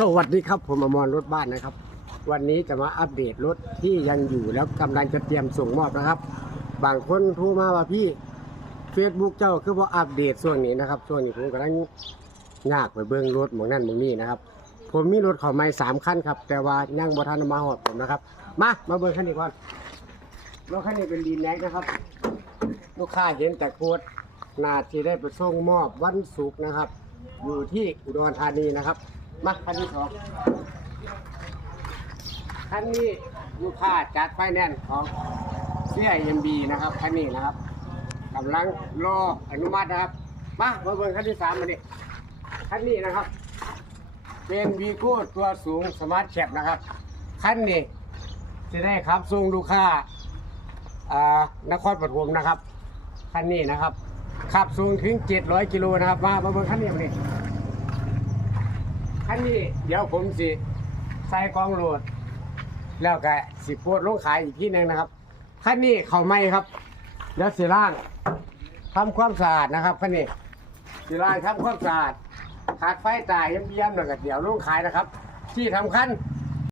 สวัสดีครับ ผมอมรรถบ้านนะครับ วันนี้จะมาอัปเดตรถที่ยังอยู่แล้วกำลังจะเตรียมส่งมอบนะครับ บางคนโทรมาว่าพี่ Facebook เจ้าคือว่าอัปเดตช่วงนี้นะครับช่วงนี้ผมกำลังยากไปเบื้องรถหมองนั่นหมองนี่นะครับ ผมมีรถขอไม่สามคันครับ แต่ว่ายังบ่ทันมาหอดผมนะครับ มามาเบิ่งคันนี้ก่อนรถคันนี้เป็นดีแน็กนะครับ ลูกค้าเห็นแต่โคตรนาที่ได้ไปส่งมอบวันศุกร์นะครับ อยู่ที่อุดรธานีนะครับ มาคันที่สองคันนี้ลูกค้าจัดไฟแนนซ์ของเสียเอ็มบีนะครับคันนี้นะครับกำลังรออนุมัตินะครับ มามาเบิ่งคันที่สามมาดิคันนี้นะครับ เป็นวีโก้ตัวสูงสมาร์ทแคปนะครับคันนี้จะได้ครับส่งลูกค้าอ่านครปฐมนะครับคันนี้นะครับขับสูงถึง 700 กิโลนะครับ มามาเบิ่งคันนี้มาดิ คันนี้เดี๋ยวผมสิใส่กองโหลด แล้วก็สิโพดลงขายอีกที่หนึ่งนะครับคันนี้เขาไม่ครับ แล้วสีล่างทำความสะอาดนะครับคันนี้สีล่างทำความสะอาดขาดไฟตายเยี่ยมๆหน่อยก็เดี๋ยวลงขายนะครับ ที่ทำคัญ